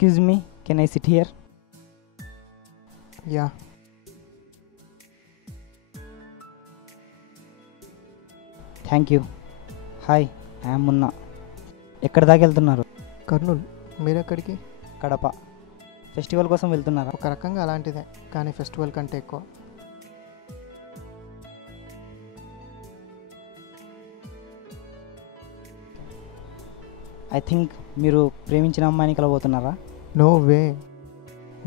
Excuse me, can I sit here? Yeah. Thank you. Hi, I am Munna. ఎక్కడి దాకా వెళ్తున్నారు? Kurnool. మీరెక్కడికి? Kadapa. Festival కోసం వెళ్తున్నారా? ఒక రకంగా అలాంటిదే, కానీ ఫెస్టివల్ కంటే ఎక్కువ. ఐ థింక్ మీరు ప్రేమించిన అమ్మాయిని కలవబోతున్నారా? నో వే,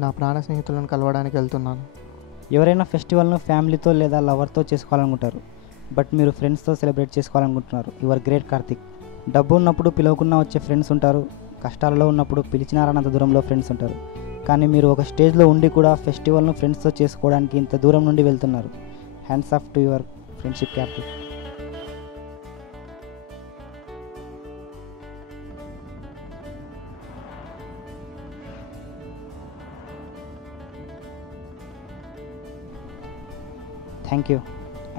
నా ప్రాణ స్నేహితులను కలవడానికి వెళ్తున్నాను. ఎవరైనా ఫెస్టివల్ను ఫ్యామిలీతో లేదా లవర్తో చేసుకోవాలనుకుంటారు, బట్ మీరు ఫ్రెండ్స్తో సెలబ్రేట్ చేసుకోవాలనుకుంటున్నారు. Your great Karthik. డబ్బు ఉన్నప్పుడు పిలవకుండా వచ్చే ఫ్రెండ్స్ ఉంటారు, కష్టాలలో ఉన్నప్పుడు పిలిచినారన్నంత దూరంలో ఫ్రెండ్స్ ఉంటారు. కానీ మీరు ఒక స్టేజ్లో ఉండి కూడా ఫెస్టివల్ను ఫ్రెండ్స్తో చేసుకోవడానికి ఇంత దూరం నుండి వెళ్తున్నారు. Hands off to your friendship Karthik. Thank you.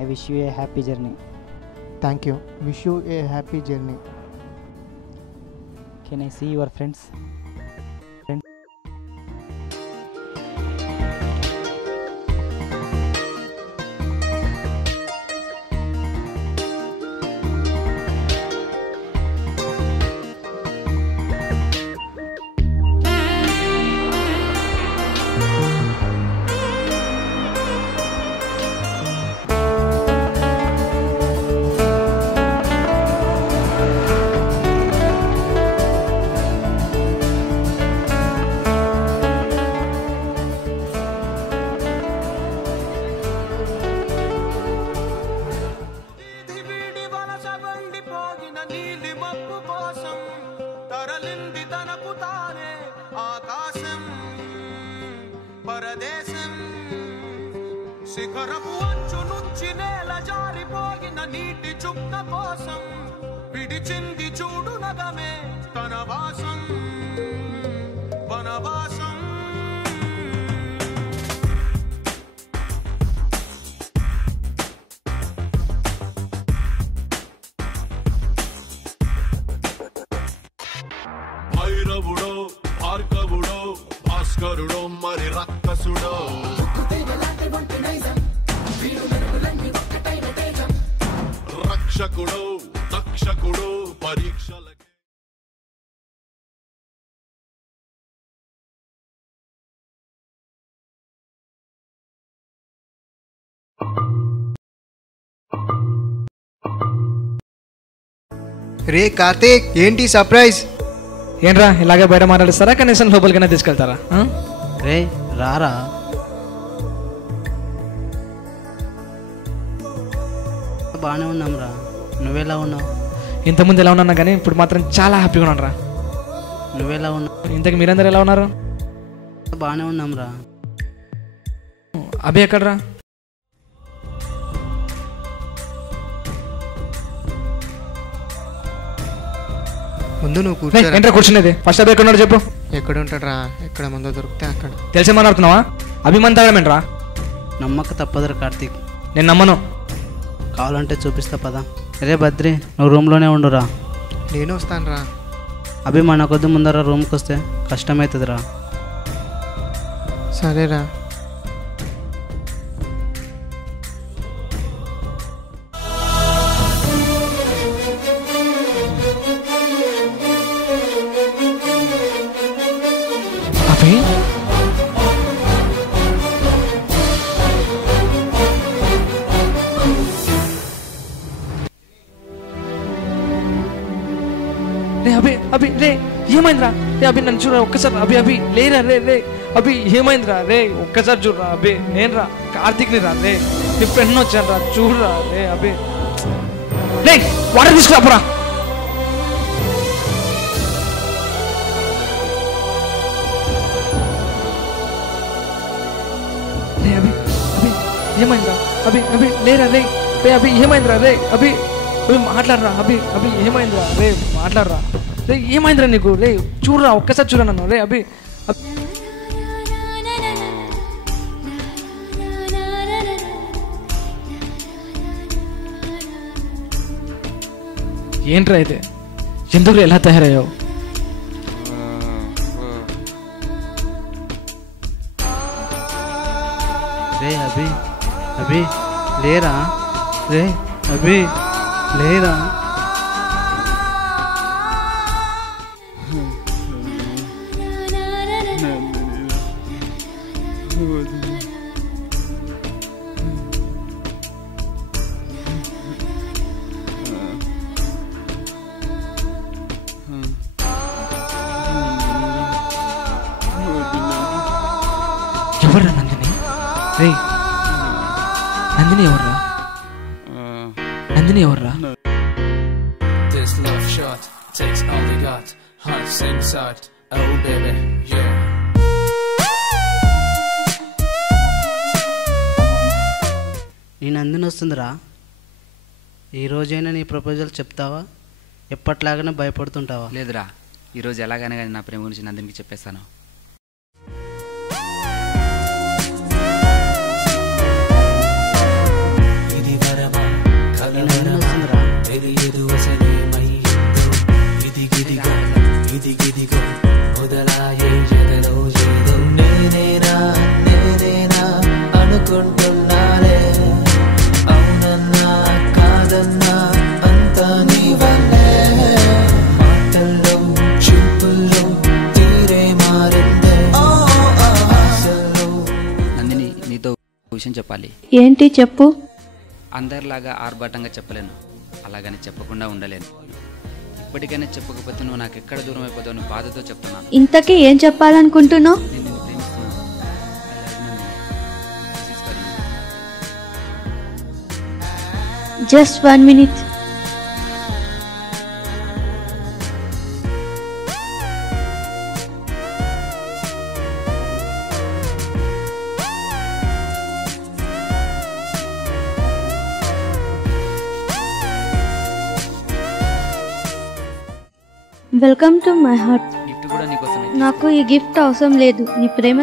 I wish you a happy journey. Thank you. Wish you a happy journey. Can I see your friends? శిఖరపు అంచు నుంచి నేల జారిపోగిన నీటి చుక్క కోసం విడిచింది చూడు నగమే తన వాసం వనవాసం. భైరవుడో భార్గవుడో భాస్కరుడో మరి రక్కసుడో రక్షకుడో దక్షకుడో పరీక్షలకే రే కార్తీక్, ఏంటి సర్ప్రైజ్? ఏంట్రా ఇలాగే బయట మాట్లాడిస్తారా, కనీసం లోపలికైనా తీసుకెళ్తారా? రే రారా. బాగానే ఉన్నాం రా, నువ్వెలా ఉన్నావు? ఇంతకుముందు ఎలా ఉన్నా కానీ ఇప్పుడు మాత్రం చాలా హ్యాపీగా ఉన్నాను రా. నువ్వెలా ఉన్నావు? ఇంతకు మీరందరూ ఎలా ఉన్నారు? బాగానే ఉన్నాం రా. అభి ఎక్కడ్రా? ముందు నువ్వు కూర్చో. ఏంట్రా కూర్చునేది? ఫస్ట్ అభి ఎక్కడున్నాడు చెప్పు. ఎక్కడ ఉంటాడు రా? ఎక్కడ ముందు దొరికితే అక్కడ. తెలిసే మాట్లాడుతున్నావా? అభిమాన్ తాగడమేంట్రా? నమ్మక తప్పదురా కార్తీక్. నేను నమ్మను. కావాలంటే చూపిస్తా పదా. అరే బద్రి, నువ్వు రూమ్లోనే ఉండురా. నేను వస్తాను రా. అభి మన కొద్ది ముందర రూమ్కి వస్తే కష్టమవుతుందిరా. సరేరా. అభి రే అభి అభి రే ఏమైందిరా రే అభి నన్ను చూడరా ఒక్కసారి అభి అభి లేరా రే రే అభి ఏమైందిరా రే ఒక్కసారి చూడరా అభి నేను రా కార్తీక్ని రా రే నీ ఫ్రెండ్ వచ్చాను రా చూడరా రే అభి రే వాటర్ తీసుకురాపురా రే అభి అభి ఏమైందిరా అభి అభి లేరా రే రే అభి ఏమైందిరా రే అభి అభి మాట్లాడరా అభి అభి ఏమైందిరా రే మాట్లాడరా రే ఏమైందిరా నీకు రే చూడరా ఒక్కసారి చూడ నన్ను రే అభి ఏంట్రా అయితే ఎందుకు ఎలా తయారయ్యావు రే అభి అభి లేరా రే అభి లేరా ఎవర్రా నందిని రే నందిని ఎవర్రా నందిని ఎవర్రా This love shot takes all we got. Hearts inside. Oh baby, yeah. నీ నందిని వస్తుందిరా ఈ రోజైనా నీ ప్రపోజల్ చెప్తావా ఎప్పట్లాగానే భయపడుతుంటావా లేదురా ఈరోజు ఎలాగైనా కానీ నా ప్రేమ గురించి నందినికి చెప్పేస్తాను. నీ నందిని వస్తుందిరా అనుకుంటున్నానే అవునన్నా కాదన్నా అంతా నీ వల్లే మాటల్లో చూపుల్లో తీరే మారిందే నందిని నీతో విషయం చెప్పాలి. ఏంటి చెప్పు. అందరిలాగా ఆర్భాటంగా చెప్పలేను, అలాగని చెప్పకుండా ఉండలేను. ఇప్పటికైనా చెప్పకపోతే నువ్వు నాకు ఎక్కడ దూరం అయిపోతావు అని బాధతో చెప్తున్నాను. ఇంతకీ ఏం చెప్పాలనుకుంటున్నావు? నేను నిన్ను ప్రేమిస్తున్నాను. I love you, Nandini. This is for you. Just 1 minute. Welcome to my heart. Gift కూడా నీకోసమే. నాకు ఈ గిఫ్ట్ అవసరం లేదు. నీ ప్రేమ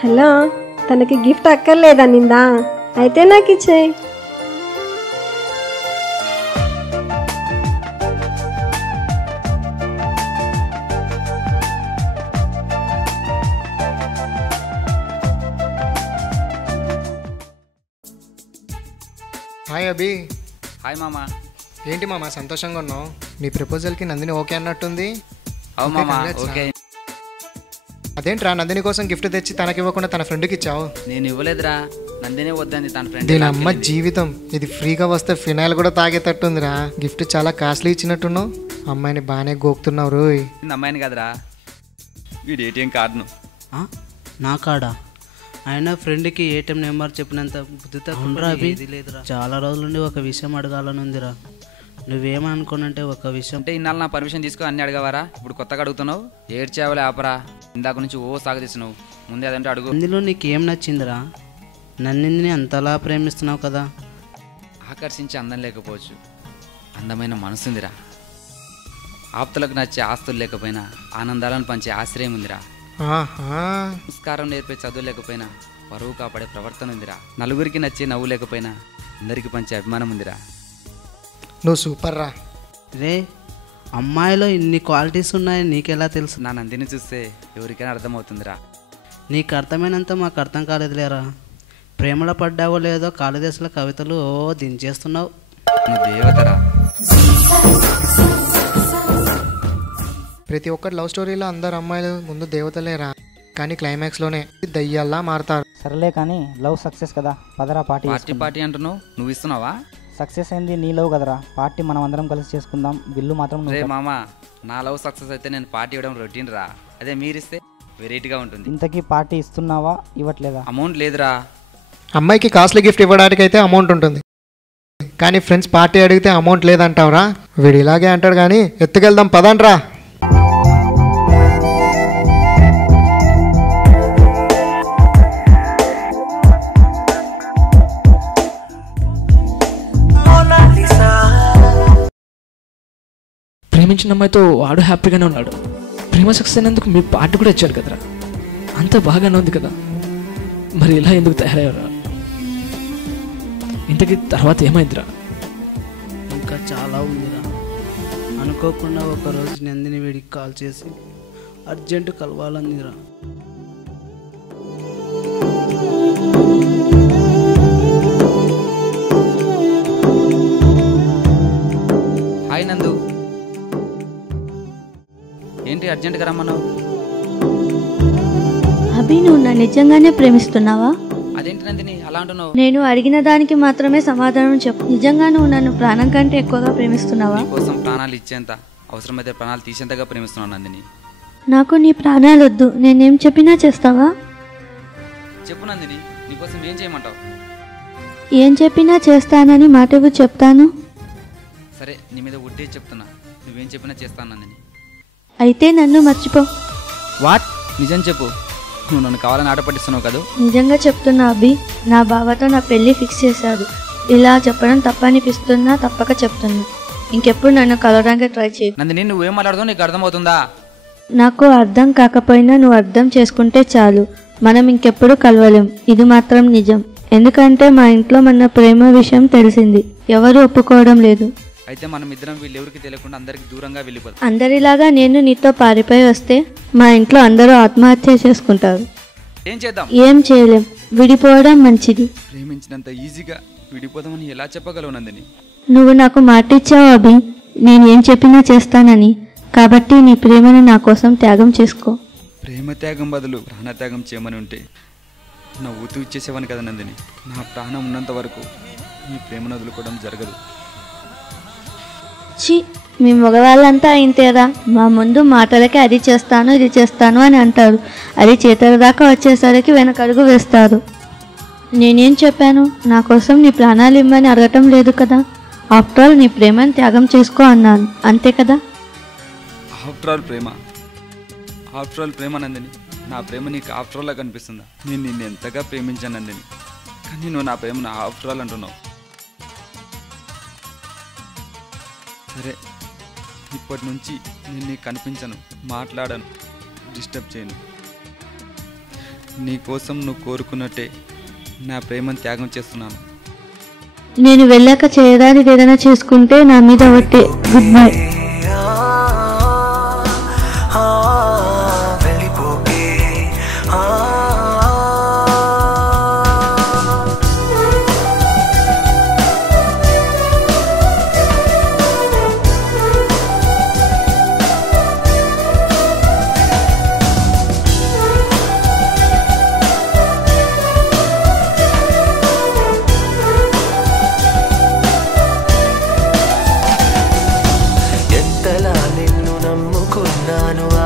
హలో, తనకి గిఫ్ట్ అక్కర్లేదా నిందా? అయితే నాకు ఇచ్చేయి. హాయ్ అభి. హాయ్ మామా. ఏంటి మామ సంతోషంగా ఉన్నావు? నీ ప్రపోజల్కి నందిని ఓకే అన్నట్టుంది. అవు మామా ఓకే. అదేంట్రా నందిని కోసం గిఫ్ట్ తెచ్చి తనకి ఇవ్వకుండా తన ఫ్రెండ్కి ఇచ్చావు? నేను ఇవ్వలేదురా, నందినే వద్దంది తన ఫ్రెండ్. దీని అమ్మ జీవితం, ఇది ఫ్రీగా వస్తే ఫినాయిల్ కూడా తాగేటట్టుందిరా. గిఫ్ట్ చాలా కాస్ట్లీ ఇచ్చినట్టున్నావు. అమ్మాయిని బాగానే గోకుతున్నావు రోయ్. అమ్మాయిని కదరా, వీడి ఏటీఎం కార్డును. నా కాడా? ఆయన ఫ్రెండ్కి ఏటీఎం నెంబర్ చెప్పినంత బుద్ధి తక్కువ ఇది లేదురా. చాలా రోజుల నుండి ఒక విషయం అడగాలని ఉందిరా. నువ్వేమనుకోనంటే ఒక విషయం అంటే ఇన్నాళ్ళు నా పర్మిషన్ తీసుకొని అన్ని అడగవారా? ఇప్పుడు కొత్తగా అడుగుతున్నావు? ఏడ్చావులే ఆపరా, ఇందాక నుంచి ఓ సాగదీస్తున్నావు. ముందే అదంటే అడుగు. అందులో నీకేం నచ్చిందిరా? నన్నిందిని అంతలా ప్రేమిస్తున్నావు కదా. ఆకర్షించే అందం లేకపోవచ్చు, అందమైన మనసుందిరా. ఆప్తులకు నచ్చే ఆస్తులు లేకపోయినా ఆనందాలను పంచే ఆశ్రయం ఉందిరా. సంస్కారం నేర్పే చదువు లేకపోయినా పరువు కాపాడే ప్రవర్తన ఉందిరా. నలుగురికి నచ్చే నవ్వు లేకపోయినా అందరికి పంచే అభిమానం ఉందిరా. నువ్వు సూపర్ రా రే. అమ్మాయిలో ఇన్ని క్వాలిటీస్ ఉన్నాయని నీకెలా తెలుసు? నా నందిని చూస్తే ఎవరికైనా అర్థమవుతుందిరా. నీకు అర్థమైనంత మాకు అర్థం కాలేదులేరా. ప్రేమలో పడ్డావో లేదో కాళిదాసుల కవితలు దించేస్తున్నావు. నువ్వు దేవతరా. ప్రతి ఒక్కటి లవ్ స్టోరీలో అందరు అమ్మాయిలు ముందు దేవతలేరా, కానీ క్లైమాక్స్లోనే దయ్యాల్లా మారుతారు. సరేలే కానీ లవ్ సక్సెస్ కదా, పదరా పార్టీ పార్టీ పార్టీ అంటున్నావు, నువ్వు ఇస్తున్నావా? సక్సెస్ అయింది నీ లవ్ కదరా, పార్టీ మనం అందరం కలిసి చేసుకుందాం. బిల్లు మాత్రం రే మామా, నా లవ్ సక్సెస్ అయితే నేను పార్టీ ఇవ్వడం రొటీన్ రా. అదే మీరిస్తే వెరైటీగా ఉంటుంది. ఇంతకీ పార్టీ ఇస్తున్నావా ఇవ్వట్లేదా? అమౌంట్ లేదురా. అమ్మాయికి కాస్ట్లీ గిఫ్ట్ ఇవ్వడానికి అయితే అమౌంట్ ఉంటుంది, కానీ ఫ్రెండ్స్ పార్టీ అడిగితే అమౌంట్ లేదంటావురా? వీడు ఇలాగే అంటాడు, కానీ ఎత్తుకెళ్దాం పదండ్రా. ప్రేమించిన అమ్మాయితో వాడు హ్యాపీగానే ఉన్నాడు. ప్రేమ సక్సెస్ అయినందుకు మీరు పార్టీ కూడా ఇచ్చారు కదరా, అంత బాగానే ఉంది కదా. మరి ఇలా ఎందుకు తయారయ్యారా? ఇంతకీ తర్వాత ఏమైందిరా? ఇంకా చాలా ఉందిరా. అనుకోకుండా ఒకరోజు నందిని వీడికి కాల్ చేసి అర్జెంటు కలవాలందిరా. హాయ్ నందు, ఏంటి అర్జెంట్గా రమ్మన్నావు? అభి, నువ్వు నన్ను నిజంగానే ప్రేమిస్తున్నావా? అదేంటి నందిని అలా అంటున్నావు? నేను అడిగిన దానికి మాత్రమే సమాధానం చెప్పు. నిజంగా నువ్వు నన్ను ప్రాణం కంటే ఎక్కువగా ప్రేమిస్తున్నావా? నీకోసం ప్రాణాలు ఇచ్చేంత, అవసరమైతే ప్రాణాలు తీసేంతగా ప్రేమిస్తున్నాను నందిని. నాకు నీ ప్రాణాలు వద్దు, నేనేం చెప్పినా చేస్తావా? చెప్పు నందిని, నీకోసం ఏం చేయమంటావు? ఏం చెప్పినా చేస్తానని మాటకు చెప్తాను. సరే, నీ మీద ఉడ్డే చెప్తున్నా, నువ్వేం చెప్పినా చేస్తాను నందిని. అయితే నన్ను మర్చిపో. వాట్? నిజం చెప్పు, నువ్వు నన్ను కావాలని ఆట పట్టిస్తున్నావు కదా? నిజంగా చెప్తున్నా అభి, నా బావతో నా పెళ్లి ఫిక్స్ చేశాడు. ఇలా చెప్పడం తప్పనిపిస్తున్నా తప్పక చెప్తున్నా. ఇంకెప్పుడు నన్ను కలవడానికి ట్రై చేయి. నందిని, నువ్వేం మాట్లాడుతావు నీకు అర్థమవుతుందా? నాకు అర్థం కాకపోయినా నువ్వు అర్థం చేసుకుంటే చాలు. మనం ఇంకెప్పుడు కలవలేం, ఇది మాత్రం నిజం. ఎందుకంటే మా ఇంట్లో మన ప్రేమ విషయం తెలిసింది, ఎవరు ఒప్పుకోవడం లేదు. అయితే మనం ఇద్దరం వీళ్ళెవరికి తెలియకుండా అందరికి దూరంగా వెళ్ళిపోతాం. అందరిలాగా నేను నీతో పారిపోయి వస్తే మా ఇంట్లో అందరూ ఆత్మహత్య చేసుకుంటారు. ఏం చేద్దాం? ఏం చేయలేం, విడిపోవడం మంచిది. ప్రేమించినంత ఈజీగా విడిపోదామని ఎలా చెప్పగలవు నందిని? నువ్వు నాకు మాటిచ్చావు అభి, నేను ఏం చెప్పినా చేస్తానని. కాబట్టి నీ ప్రేమను నా కోసం త్యాగం చేసుకో. ప్రేమ త్యాగం బదులు ప్రాణత్యాగం చేయమని ఉంటే నా ఊతు ఇచ్చేసేవాని కదా నందిని. నా ప్రాణం ఉన్నంత వరకు నీ ప్రేమను వదులుకోవడం జరగదు. ఛీ, మీ మగవాళ్ళంతా ఇంతేరా. మా ముందు మాటలకి అది చేస్తాను ఇది చేస్తాను అని అంటారు, అది చేతుల దాకా వచ్చేసరికి వెనకడుగు వేస్తారు. నేనేం చెప్పాను? నా కోసం నీ ప్రాణాలు ఇమ్మని అడగటం లేదు కదా. ఆఫ్టర్ ఆల్ నీ ప్రేమను త్యాగం చేసుకో అన్నాను, అంతే కదా. ఆఫ్టర్ ఆల్ ప్రేమ, ఆఫ్టర్ ఆల్ ప్రేమ నందిని. నా ప్రేమ నీకు ఆఫ్టర్ ఆల్లా కనిపిస్తుందా? నేను నిన్ను ఎంతగా ప్రేమించాను నందిని, కానీ నువ్వు నా ప్రేమను ఆఫ్టర్ ఆల్ అంటున్నావు. సరే, ఇప్పటి నుంచి నేను నీకు కనిపించను, మాట్లాడను, డిస్టర్బ్ చేయను. నీ కోసం నువ్వు కోరుకున్నట్టే నా ప్రేమను త్యాగం చేస్తున్నాను. నేను వెళ్ళాక చేయడానికి ఏదైనా చేసుకుంటే నా మీద ఒట్టే. Good bye.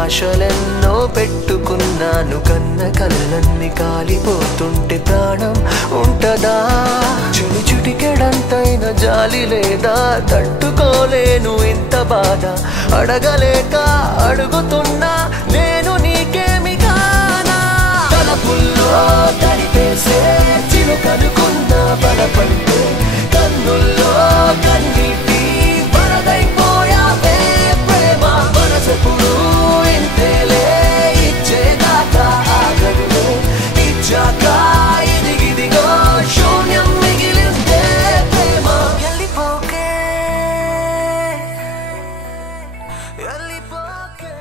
ఆశలెన్నో పెట్టుకున్నాను, కన్న కళ్ళన్ని కాలిపోతుంటే ప్రాణం ఉంటదా? చుడి చుటికెడంతైన జాలి లేదా? తట్టుకోలేను ఇంత బాధ, అడగలేక అడుగుతున్నా నేను నీకేమి కానా? తలపుల్లో తడిపేసే చిలుకనుకున్న బలపడితే కన్నుల్లో కన్నీటి వరదైపోయావే ప్రేమ. మనసెప్పుడు ఇంతేలే, ఇచ్చేదాకా ఆగదులే, ఇచ్చాక ఇదిగిదిగో శూన్యం మిగిలిందే ప్రేమ. వెళ్ళిపోకే, వెళ్ళిపోకే.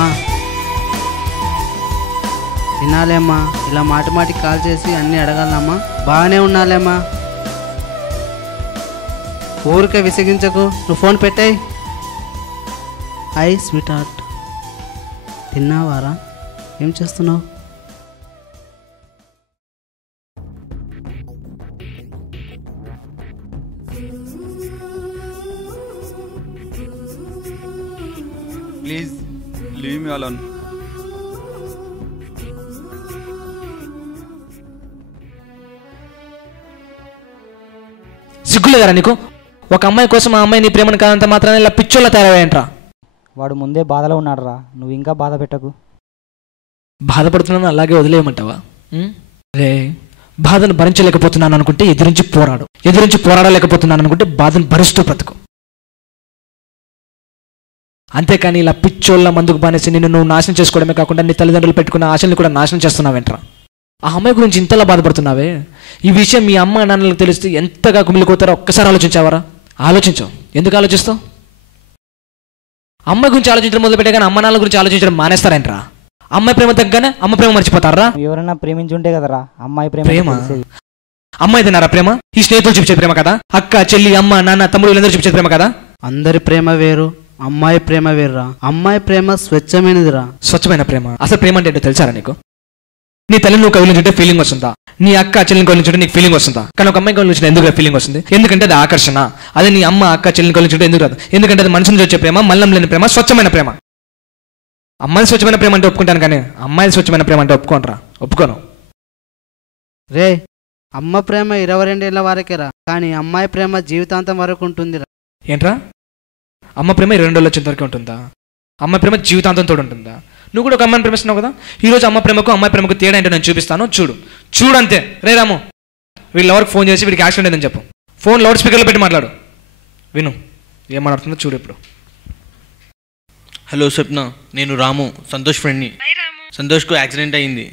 అమ్మా వినాలేమ్మా, ఇలా మాటి మాటికి కాల్ చేసి అన్నీ అడగాలమ్మా. బాగానే ఉన్నాలేమ్మా, ఊరికే విసిగించకు. నువ్వు ఫోన్ పెట్టాయి. హాయ్ స్వీట్ హార్ట్, తిన్నావారా? ఏం చేస్తున్నావు? Please leave me alone. సిగ్గులేదరా నీకు? ఒక అమ్మాయి కోసం ఆ అమ్మాయి నీ ప్రేమను కాదంత మాత్రాన్ని ఇలా పిచ్చోళ్ళ తయారయ్యంట్రా. వాడు ముందే బాధలో ఉన్నాడు రా, నువ్వు ఇంకా బాధ పెట్టకు. బాధపడుతున్నాను అలాగే వదిలేయమంటావా? రే, బాధను భరించలేకపోతున్నాను అనుకుంటే ఎదిరించి పోరాడలేకపోతున్నాను అనుకుంటే బాధను భరిస్తూ బ్రతుకు. అంతేకాని ఇలా పిచ్చోళ్ళ మందుకు బానేసి నిన్ను నువ్వు నాశనం చేసుకోవడమే కాకుండా నీ తల్లిదండ్రులు పెట్టుకున్న ఆశల్ని కూడా నాశనం చేస్తున్నావేంట్రా? ఆ అమ్మాయి గురించి ఇంతలా బాధపడుతున్నావే, ఈ విషయం మీ అమ్మ నాన్నలకు తెలిస్తే ఎంతగా కుమిలిపోతారో ఒక్కసారి ఆలోచించావరా? ఆలోచించావు. ఎందుకు ఆలోచిస్తావు? అమ్మాయి గురించి ఆలోచించడం మొదలుపెట్టే కానీ అమ్మ నాన్నల గురించి ఆలోచించడం మానేస్తారేంట్రా? అమ్మాయి ప్రేమ తగ్గగానే అమ్మ ప్రేమ మర్చిపోతారా? ఎవరైనా ప్రేమించుంటే కదరా అమ్మాయి ప్రేమ. అమ్మాయి తిన్నారా ప్రేమ? ఈ స్నేహితులు చూపించే ప్రేమ కదా? అక్క చెల్లి అమ్మ నాన్న తమ్ముడు వీళ్ళందరూ చూపించే ప్రేమ కదా? అందరి ప్రేమ వేరు, అమ్మాయి ప్రేమ వేరురా. అమ్మాయి ప్రేమ స్వచ్ఛమైనదిరా. స్వచ్ఛమైన ప్రేమ. అసలు ప్రేమ అంటే ఏంటో తెలుసారా నీకు? నీ తల్లి నువ్వు కవిలించుంటే ఫీలింగ్ వస్తుందా? నీ అక్క చెల్లిని కవిలించుంటే నీకు ఫీలింగ్ వస్తుందా? కానీ ఒక అమ్మాయి కవిలించుంటే ఎందుకు ఫీలింగ్ వస్తుంది? ఎందుకంటే అది ఆకర్షణ. అదే నీ అమ్మ అక్క చెల్లిని కవిలించుంటే ఎందుకు రాదు? ఎందుకంటే అది మనసు నుంచి వచ్చే ప్రేమ, మల్లం లేని ప్రేమ, స్వచ్ఛమైన ప్రేమ. అమ్మాయి స్వచ్ఛమైన ప్రేమ అంటే ఒప్పుకుంటాను, కానీ అమ్మాయి స్వచ్ఛమైన ప్రేమ అంటే ఒప్పుకోను. రే, అమ్మ ప్రేమ 22 ఏళ్ళ వరకేరా, కానీ అమ్మాయి ప్రేమ జీవితాంతం వరకు ఉంటుందిరా. ఏంట్రా? అమ్మ ప్రేమ 22 ఏళ్ళు వచ్చేంత వరకు ఉంటుందా? అమ్మాయి ప్రేమ జీవితాంతం తోడు ఉంటుందా? నువ్వు కూడా ఒక అమ్మాయిని ప్రేమిస్తున్నావు కదా? ఈరోజు అమ్మాయి ప్రేమకు తేడా ఏంటో నేను చూపిస్తాను. చూడు అంతే. రే రాము, వీళ్ళ ఎవరికి ఫోన్ చేసి వీడికి యాక్సిడెంట్ అయిందని చెప్పు. ఫోన్ లౌడ్ స్పీకర్లో పెట్టి మాట్లాడు. విను ఏం మాట్లాడుతుందో చూడు ఇప్పుడు. హలో స్వప్న, నేను రాము, సంతోష్ ఫ్రెండ్ని. సంతోష్కు యాక్సిడెంట్ అయింది.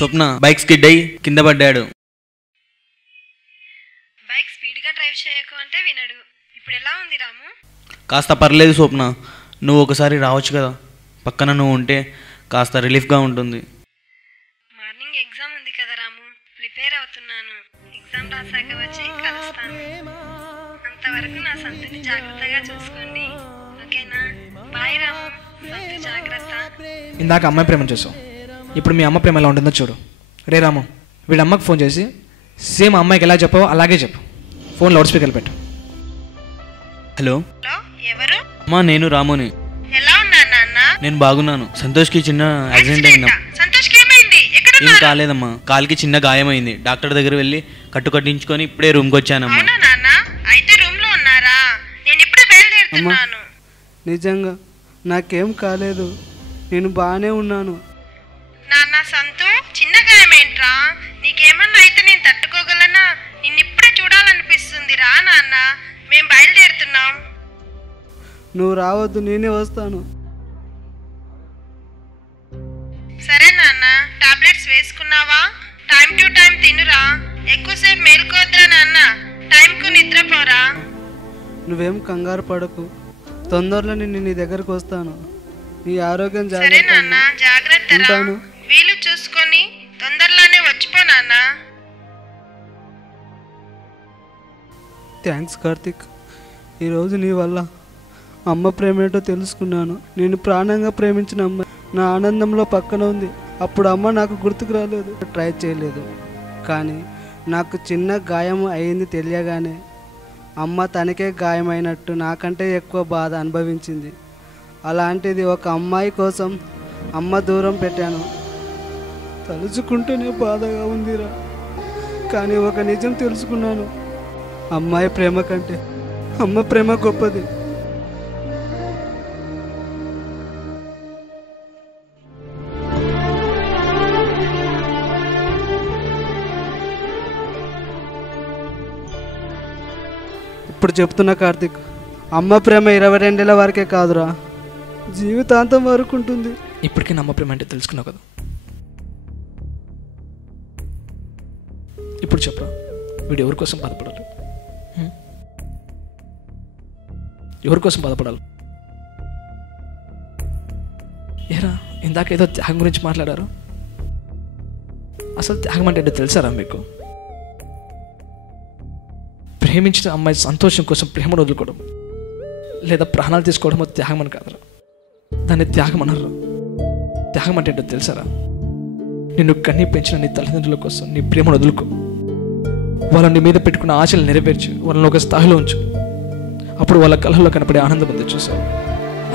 స్వప్న బైక్ స్కిడ్ అయ్యి కింద పడ్డాడు. బైక్ స్పీడ్గా డ్రైవ్ చేయకు అంటే వినడు. ఇప్పుడు ఎలా ఉంది రాము? కాస్త పర్లేదు స్వప్న, నువ్వు ఒకసారి రావచ్చు కదా? పక్కన నువ్వు ఉంటే కాస్త రిలీఫ్గా ఉంటుంది. మార్నింగ్ ఎగ్జామ్ ఉంది కదా రాము, ప్రిపేర్ అవుతున్నాను. ఎగ్జామ్ రాసాక వచ్చి కలుస్తాను. అంతవరకు నా సంతుని జాగ్రత్తగా చూసుకోండి, ఓకేనా? బాయ్ రాము, సంతు జాగ్రత్త. ఇందాక అమ్మాయి ప్రేమ చూసావు, ఇప్పుడు మీ అమ్మ ప్రేమ ఎలా ఉంటుందో చూడు. రే రాము, వీడి అమ్మకి ఫోన్ చేసి సేమ్ అమ్మాయికి ఎలా చెప్పావో అలాగే చెప్పు. ఫోన్ లౌడ్ స్పీకర్ పెట్టు. హలో ఎవరు? అమ్మా, నేను రాముని. ఎలా ఉన్నా నాన్న? నేను బాగున్నాను. సంతోష్కి చిన్న యాక్సిడెంట్ అయిందమ్మా. సంతోష్కి ఏమైంది? ఏం కాలేదమ్మా, కాలికి చిన్న గాయమైంది. డాక్టర్ దగ్గర వెళ్ళి కట్టించుకొని ఇప్పుడే రూమ్కి వచ్చానమ్మా. అయితే రూమ్ లో ఉన్నారా? నేను ఇప్పుడే బయలుదేరుతున్నాను. నిజంగా నాకేం కాలేదు, నేను బాగానే ఉన్నాను. నాన్న సంతు, చిన్న గాయమేంట్రా? నీకేమన్నా అయితే నేను తట్టుకోగలనా? నిన్నిప్పుడే చూడాలనిపిస్తుంది. రా నాన్న, మేం బయలుదేరుతున్నాం. నువ్వు రావద్దు, నేనే వస్తాను. సరే నాన్న, టాబ్లెట్స్ వేసుకున్నావా? టైం టు టైం తినురా. ఎక్కువసేపు మేల్కోద్రా నాన్న, టైంకు నిద్రపోరా. నువ్వేం కంగారు పడకు, తొందరలో నేను నీ దగ్గరకు వస్తాను. నీ ఆరోగ్యం సరే నాన్న, జాగ్రత్త. వీలు చూసుకొని తొందరలోనే వచ్చిపో నాన్న. థ్యాంక్స్ కార్తిక్, ఈరోజు నీ వల్ల అమ్మ ప్రేమ ఏంటో తెలుసుకున్నాను. నేను ప్రాణంగా ప్రేమించిన అమ్మ నా ఆనందంలో పక్కన ఉంది. అప్పుడు అమ్మ నాకు గుర్తుకు రాలేదు, ట్రై చేయలేదు. కానీ నాకు చిన్న గాయం అయింది తెలియగానే అమ్మ తనకే గాయమైనట్టు నాకంటే ఎక్కువ బాధ అనుభవించింది. అలాంటిది ఒక అమ్మాయి కోసం అమ్మ దూరం పెట్టాను. తలుచుకుంటూనే బాధగా ఉందిరా. కానీ ఒక నిజం తెలుసుకున్నాను, అమ్మాయి ప్రేమ కంటే అమ్మ ప్రేమ గొప్పది. ఇప్పుడు చెప్తున్నా కార్తిక్, అమ్మ ప్రేమ 22 ఏళ్ళ వరకే కాదురా, జీవితాంతం వరకు ఉంటుంది. ఇప్పటికీ అమ్మ ప్రేమ అంటే తెలుసుకున్నావు కదా? ఇప్పుడు చెప్పరా, వీడు ఎవరి కోసం బాధపడాలి? ఎవరి కోసం బాధపడాలి? ఏరా ఇందాక ఏదో త్యాగం గురించి మాట్లాడారు. అసలు త్యాగం అంటే ఏంటో తెలుసారా మీకు? ప్రేమించిన అమ్మాయి సంతోషం కోసం ప్రేమను వదులుకోవడం లేదా ప్రాణాలు తీసుకోవడమో త్యాగం అని కాదురా, దాన్ని త్యాగం అనరు. త్యాగం అంటే ఏంటో తెలుసారా? నిన్ను కన్నీ పెంచిన నీ తల్లిదండ్రుల కోసం నీ ప్రేమను వదులుకో, వాళ్ళని నీ మీద పెట్టుకున్న ఆశలు నెరవేర్చు, వాళ్ళని ఒక స్థాయిలో ఉంచు. అప్పుడు వాళ్ళ కళ్ళల్లో కనపడే ఆనందం అంతా చూసావు,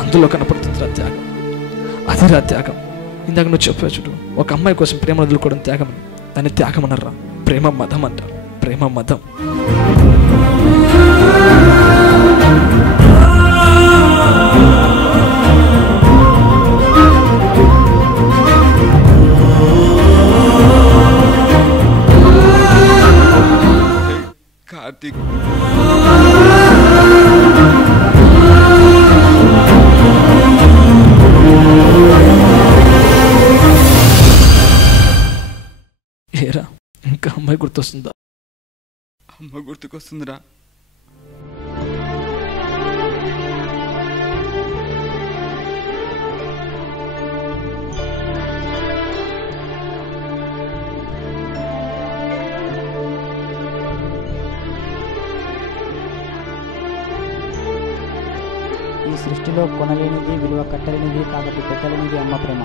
అందులో కనపడుతుందిరా త్యాగం. అదిరా త్యాగం. ఇందాక నువ్వు చెప్పావు చూడు, ఒక అమ్మాయి కోసం ప్రేమ వదులుకోవడం త్యాగం అని, దాన్ని త్యాగం అనర్రా, ప్రేమ మతం అంటారు. ప్రేమ మతం. కార్తీక్ ఏరా ఇంకా అమ్మాయి గుర్తొస్తుందా? అమ్మ గుర్తుకొస్తుందిరా. ఈ సృష్టిలో కొనలేనిది, విలువ కట్టలేనిది, కాబట్టి పెట్టలేనిది అమ్మ ప్రేమ.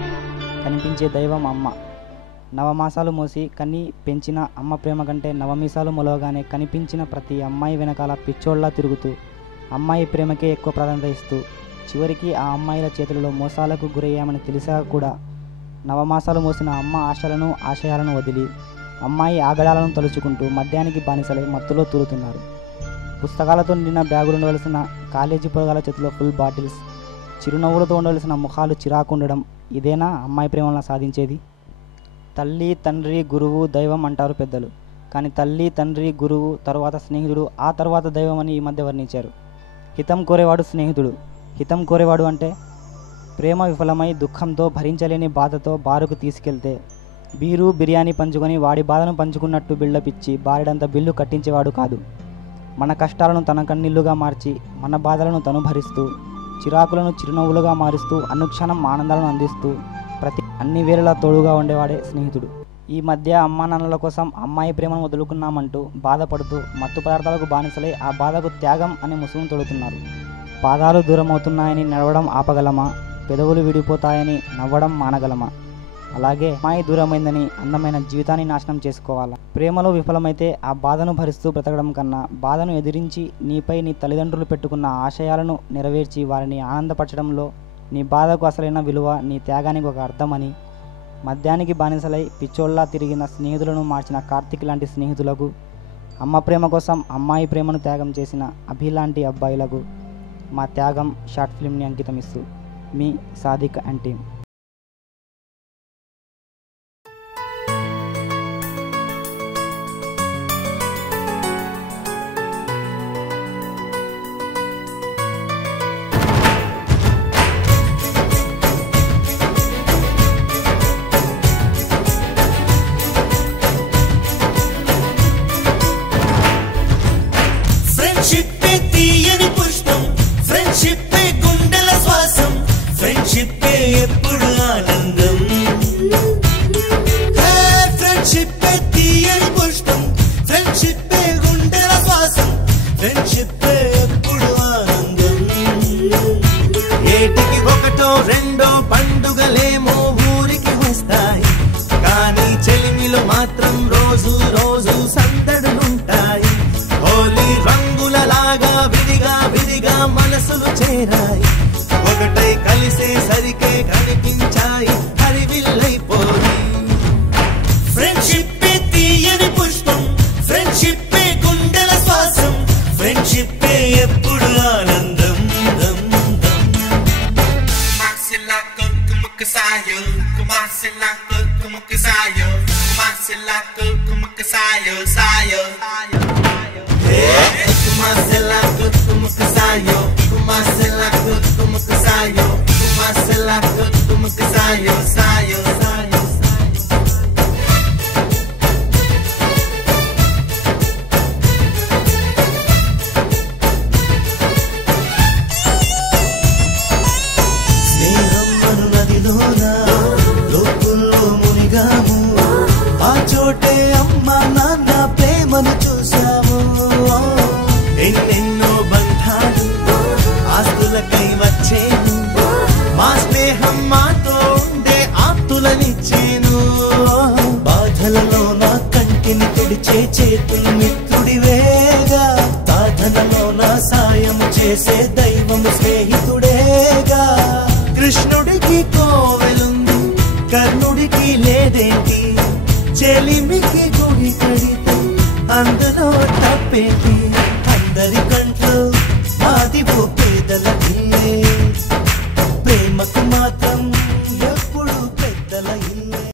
కనిపించే దైవం అమ్మ. నవమాసాలు మోసి కన్ని పెంచిన అమ్మ ప్రేమ కంటే నవమీసాలు మొలవగానే కనిపించిన ప్రతి అమ్మాయి వెనకాల పిచ్చోళ్లా తిరుగుతూ అమ్మాయి ప్రేమకే ఎక్కువ ప్రాధాన్యత ఇస్తూ చివరికి ఆ అమ్మాయిల చేతులలో మోసాలకు గురయ్యామని తెలిసా కూడా నవమాసాలు మోసిన అమ్మ ఆశలను ఆశయాలను వదిలి అమ్మాయి ఆగడాలను తలుచుకుంటూ మద్యానికి బానిసలై మత్తులో తూలుతున్నారు. పుస్తకాలతో నిండిన బ్యాగులు ఉండవలసిన కాలేజీ పొరగాల చేతిలో ఫుల్ బాటిల్స్, చిరునవ్వులతో ఉండవలసిన ముఖాలు చిరాకు ఉండడం, ఇదేనా అమ్మాయి ప్రేమలను సాధించేది? తల్లి, తండ్రి, గురువు, దైవం అంటారు పెద్దలు. కానీ తల్లి, తండ్రి, గురువు తర్వాత స్నేహితుడు, ఆ తర్వాత దైవం అని ఈ మధ్య వర్ణించారు. హితం కోరేవాడు స్నేహితుడు. హితం కోరేవాడు అంటే ప్రేమ విఫలమై దుఃఖంతో భరించలేని బాధతో బారుకు తీసుకెళ్తే బీరు బిర్యానీ పంచుకొని వాడి బాధను పంచుకున్నట్టు బిల్డప్ ఇచ్చి బారెడంత బిల్లు కట్టించేవాడు కాదు. మన కష్టాలను తన కన్నీళ్లుగా మార్చి మన బాధలను తను భరిస్తూ చిరాకులను చిరునవ్వులుగా మారుస్తూ అనుక్షణం ఆనందాలను అందిస్తూ అన్ని వేళలా తోడుగా ఉండేవాడే స్నేహితుడు. ఈ మధ్య అమ్మా నాన్నల కోసం అమ్మాయి ప్రేమను వదులుకున్నామంటూ బాధపడుతూ మత్తు పదార్థాలకు బానిసలై ఆ బాధకు త్యాగం అనే ముసుగును తొడుతున్నారు. పాదాలు దూరం అవుతున్నాయని నడవడం ఆపగలమా? పెదవులు విడిపోతాయని నవ్వడం మానగలమా? అలాగే అమ్మాయి దూరమైందని అందమైన జీవితాన్ని నాశనం చేసుకోవాలా? ప్రేమలో విఫలమైతే ఆ బాధను భరిస్తూ బ్రతకడం కన్నా బాధను ఎదిరించి నీపై నీ తల్లిదండ్రులు పెట్టుకున్న ఆశయాలను నెరవేర్చి వారిని ఆనందపరచడంలో నీ బాధకు అసలైన విలువ, నీ త్యాగానికి ఒక అర్థమని మద్యానికి బానిసలై పిచ్చోళ్లా తిరిగిన స్నేహితులను మార్చిన కార్తీక్ లాంటి స్నేహితులకు, అమ్మ ప్రేమ కోసం అమ్మాయి ప్రేమను త్యాగం చేసిన అభి లాంటి అబ్బాయిలకు మా త్యాగం షార్ట్ ఫిల్మ్ని అంకితమిస్తూ మీ సాదిక్ అండ్ టీమ్. స్నేహం అను నదిలో అందించే చేతులు మిత్రుడివేగా సాధనలో నా సాయం చేసే దైవము స్నేహితుడేగా కృష్ణుడికి కోవెలుంది కర్ణుడికి లేదేంటి చెలిమికి గుడి కడితే అందులో తప్పేంటి